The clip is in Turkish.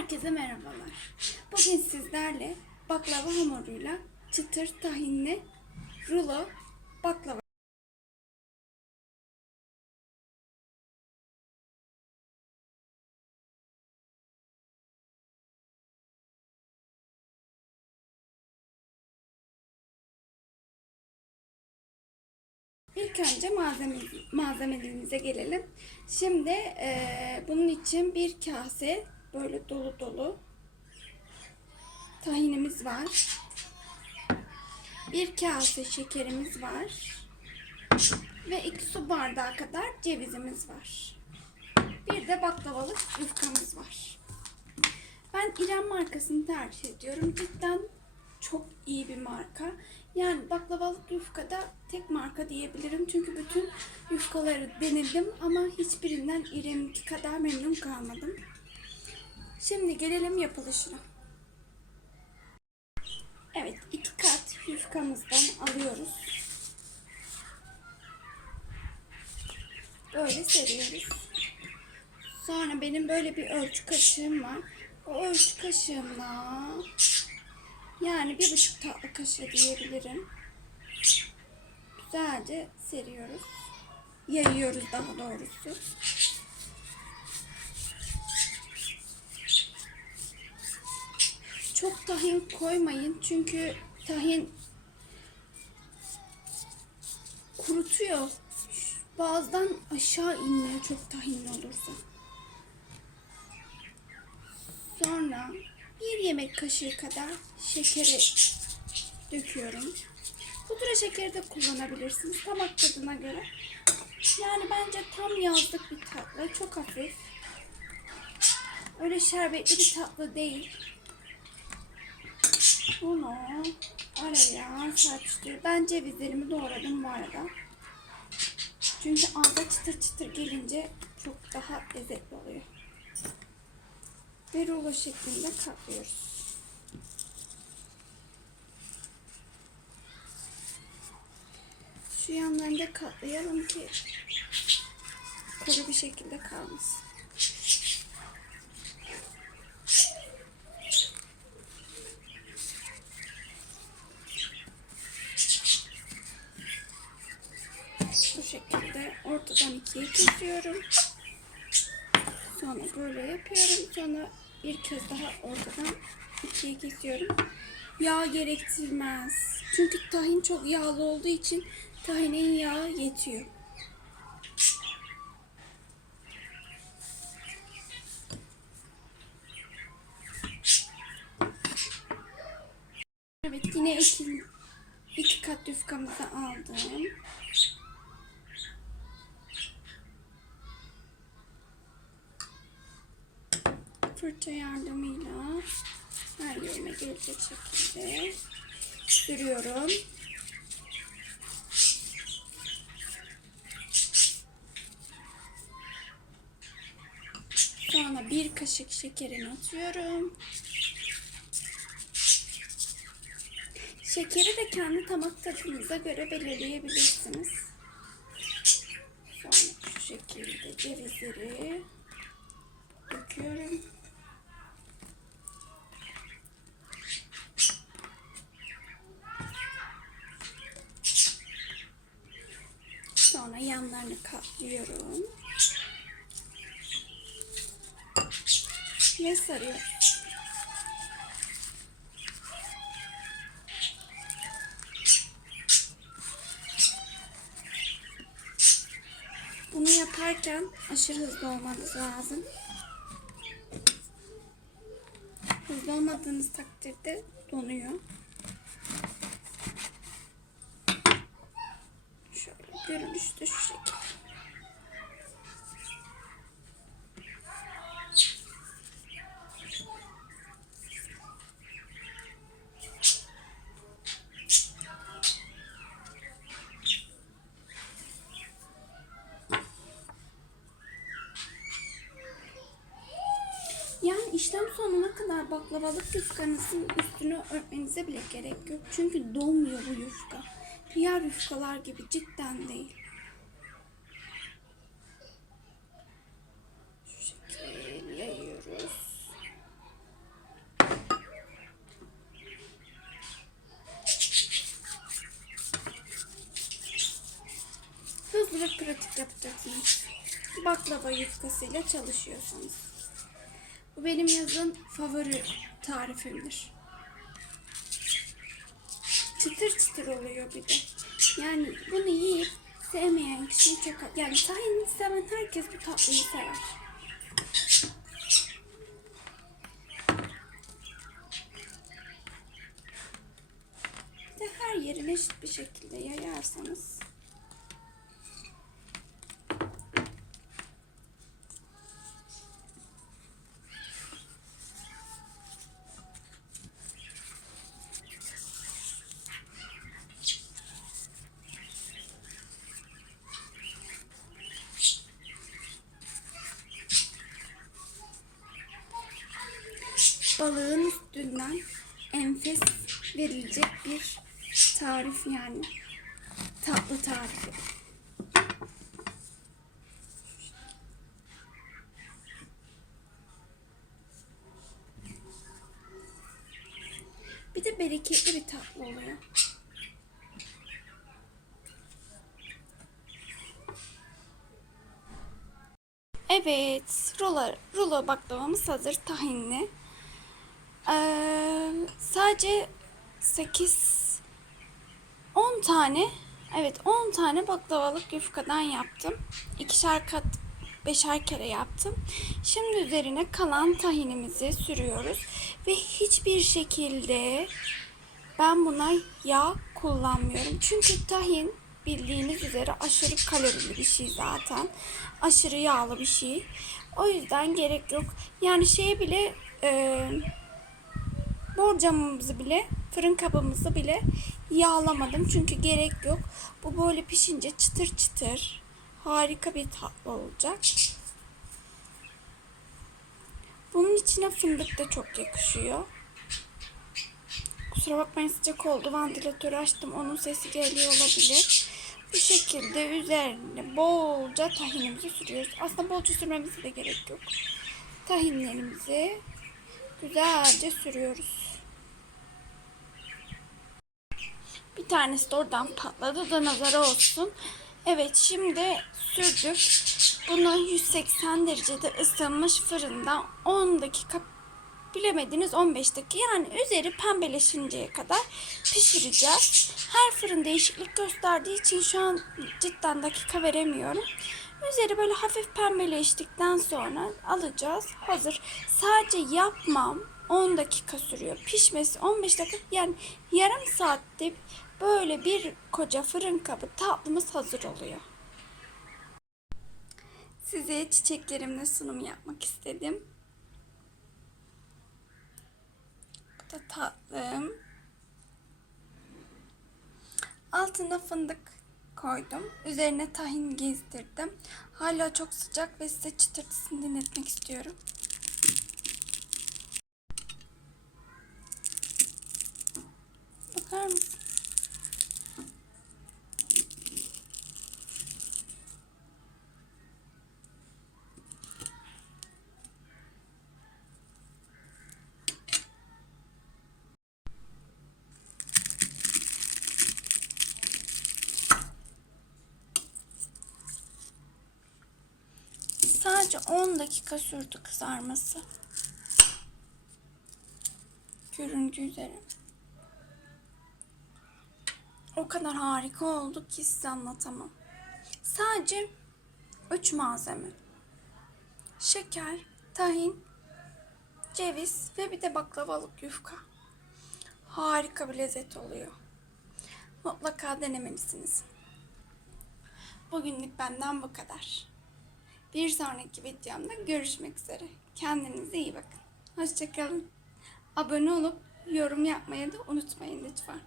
Herkese merhabalar. Bugün sizlerle baklava hamuruyla çıtır tahinli rulo baklava İlk önce malzeme, malzemelerimize gelelim. Şimdi eee, bunun için bir kase böyle dolu dolu tahinimiz var. Bir kase şekerimiz var. Ve iki su bardağı kadar cevizimiz var. Bir de baklavalık yufkamız var. Ben İrem markasını tercih ediyorum. Cidden çok iyi bir marka. Yani baklavalık yufkada tek marka diyebilirim. Çünkü bütün yufkaları denedim ama hiçbirinden İrem'inki kadar memnun kalmadım. Şimdi gelelim yapılışına. Evet, iki kat yufkamızdan alıyoruz. Böyle seriyoruz. Sonra benim böyle bir ölçü kaşığım var. O ölçü kaşığımla yani bir buçuk tatlı kaşığı diyebilirim. Güzelce seriyoruz. Yayıyoruz daha doğrusu. Çok tahin koymayın çünkü tahin kurutuyor. Bazıdan aşağı inmiyor çok tahinli olursa. Sonra bir yemek kaşığı kadar şekeri döküyorum. Pudra şekeri de kullanabilirsiniz damak tadına göre. Yani bence tam yazlık bir tatlı. Çok hafif. Öyle şerbetli bir tatlı değil. Bunu araya serpiştir. Ben cevizlerimi doğradım bu arada. Çünkü ağza çıtır çıtır gelince çok daha lezzetli oluyor. Ve rulo şeklinde katlıyoruz. Şu yanlarını katlayalım ki kuru bir şekilde kalmasın. Bu şekilde ortadan ikiye kesiyorum. Sonra böyle yapıyorum. Sonra bir kez daha ortadan ikiye kesiyorum. Yağ gerektirmez. Çünkü tahin çok yağlı olduğu için tahinin yağı yetiyor. Evet yine iki, iki kat yufkamızı aldım. Fırça yardımıyla her yerine gelecek şekilde sürüyorum. Sonra bir kaşık şekerini atıyorum. Şekeri de kendi damak tadınıza göre belirleyebilirsiniz. Sonra şu şekilde cevizleri döküyorum. Sonra yanlarını katlıyorum. Ve sarıyorum. Bunu yaparken aşırı hızlı olmanız lazım. Hızlı olmadığınız takdirde donuyor. Görünüşte şu şekilde. Yani işlem sonuna kadar baklavalık yufkanızın üstünü örtmenize bile gerek yok. Çünkü donmuyor bu yufka. Diğer yufkalar gibi cidden değil. Şu şekil yayıyoruz. Hızlı ve pratik yapacaksınız. Baklava yufkasıyla çalışıyorsunuz. Bu benim yazın favori tarifimdir. Çıtır çıtır oluyor bir de. Yani bunu yiyip sevmeyen kişi çok... Yani tahinli seven herkes bu tatlıyı sever. Bir de her yerine eşit bir şekilde yayarsanız balığın üstünden enfes verilecek bir tarif yani. Tatlı tarifi. Bir de bereketli bir tatlı oluyor. Evet, rulo, rulo baklavamız hazır tahinli. Sadece 8 10 tane evet 10 tane baklavalık yufkadan yaptım. İkişer kat beşer kere yaptım. Şimdi üzerine kalan tahinimizi sürüyoruz ve hiçbir şekilde ben buna yağ kullanmıyorum. Çünkü tahin bildiğiniz üzere aşırı kalorili bir şey zaten. Aşırı yağlı bir şey. O yüzden gerek yok. Yani şeye bile e, borcamımızı bile fırın kabımızı bile yağlamadım. Çünkü gerek yok. Bu böyle pişince çıtır çıtır harika bir tatlı olacak. Bunun içine fındık da çok yakışıyor. Kusura bakmayın sıcak oldu. Vantilatörü açtım. Onun sesi geliyor olabilir. Bu şekilde üzerine bolca tahinimizi sürüyoruz. Aslında bolca sürmemize de gerek yok. Tahinlerimizi güzelce sürüyoruz. Bir tanesi de oradan patladı da nazara olsun. Evet şimdi sürdük. Bunu 180 derecede ısınmış fırında 10 dakika bilemediniz 15 dakika yani üzeri pembeleşinceye kadar pişireceğiz. Her fırın değişiklik gösterdiği için şu an cidden dakika veremiyorum. Üzeri böyle hafif pembeleştikten sonra alacağız. Hazır. Sadece yapmam 10 dakika sürüyor. Pişmesi 15 dakika yani yarım saatte böyle bir koca fırın kabı tatlımız hazır oluyor. Size çiçeklerimle sunum yapmak istedim. Bu da tatlım. Altına fındık koydum. Üzerine tahin gezdirdim. Hala çok sıcak ve size çıtırtısını dinletmek istiyorum. Sadece 10 dakika sürdü kızarması. Göründüğü üzere. O kadar harika oldu ki size anlatamam. Sadece 3 malzeme. Şeker, tahin, ceviz ve bir de baklavalık yufka. Harika bir lezzet oluyor. Mutlaka denemelisiniz. Bugünlük benden bu kadar. Bir sonraki videomda görüşmek üzere. Kendinize iyi bakın. Hoşçakalın. Abone olup yorum yapmayı da unutmayın lütfen.